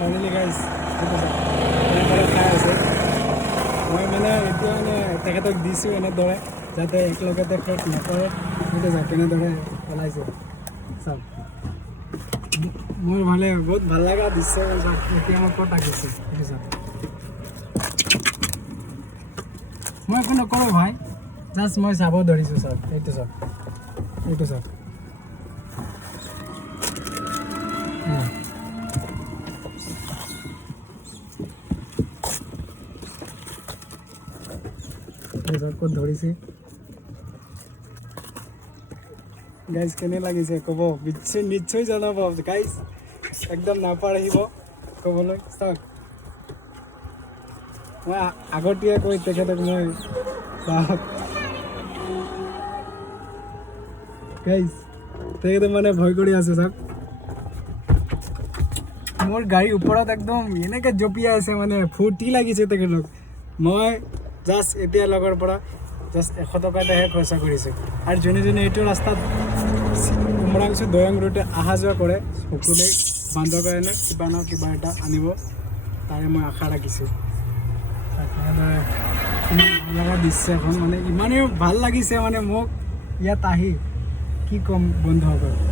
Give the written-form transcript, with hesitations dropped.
finally guys খাই আছে মই মানে এতিয়া মানে তেখেতক দিছোঁ এনেদৰে যাতে একেলগতে ফেক নকৰে সেইটো যাক কেনেদৰে পেলাইছে চাওক মোৰ মানে বহুত ভাল লগা দৃশ্য চাওক এতিয়া মই ক'ত আহিছে সেইটো চাওক মই একো নকৰোঁ ভাই জাষ্ট মই চাব ধৰিছোঁ চাওক এইটো চাওক এইটো চাওক ক'ত ধৰিছে গাইজ কেনে লাগিছে ক'ব নিশ্চয় জনাব গাইজ একদম নাপাহৰিব ক'বলৈ চাওক মই আগতীয়াকৈ তেখেতক মই চাওক গাইজ তেখেতে মানে ভয় কৰি আছে চাওক মোৰ গাড়ীৰ ওপৰত একদম এনেকৈ জঁপিয়াই আছে মানে ফূৰ্তি লাগিছে তেখেতক মই জাষ্ট এতিয়া লগৰ পৰা জাষ্ট 100 টকা এটাহে খৰচা কৰিছোঁ আৰু যোনে যোনে এইটো ৰাস্তাত উমৰাংচু দয়ং ৰোডে অহা যোৱা কৰে সকলোৱে বান্ধৰ কাৰণে কিবা ন কিবা এটা আনিব তাৰে মই আশা ৰাখিছোঁ লগা দৃশ্য এখন মানে ইমানেই ভাল লাগিছে মানে মোক ইয়াত আহি কি ক'ম বন্ধুসকল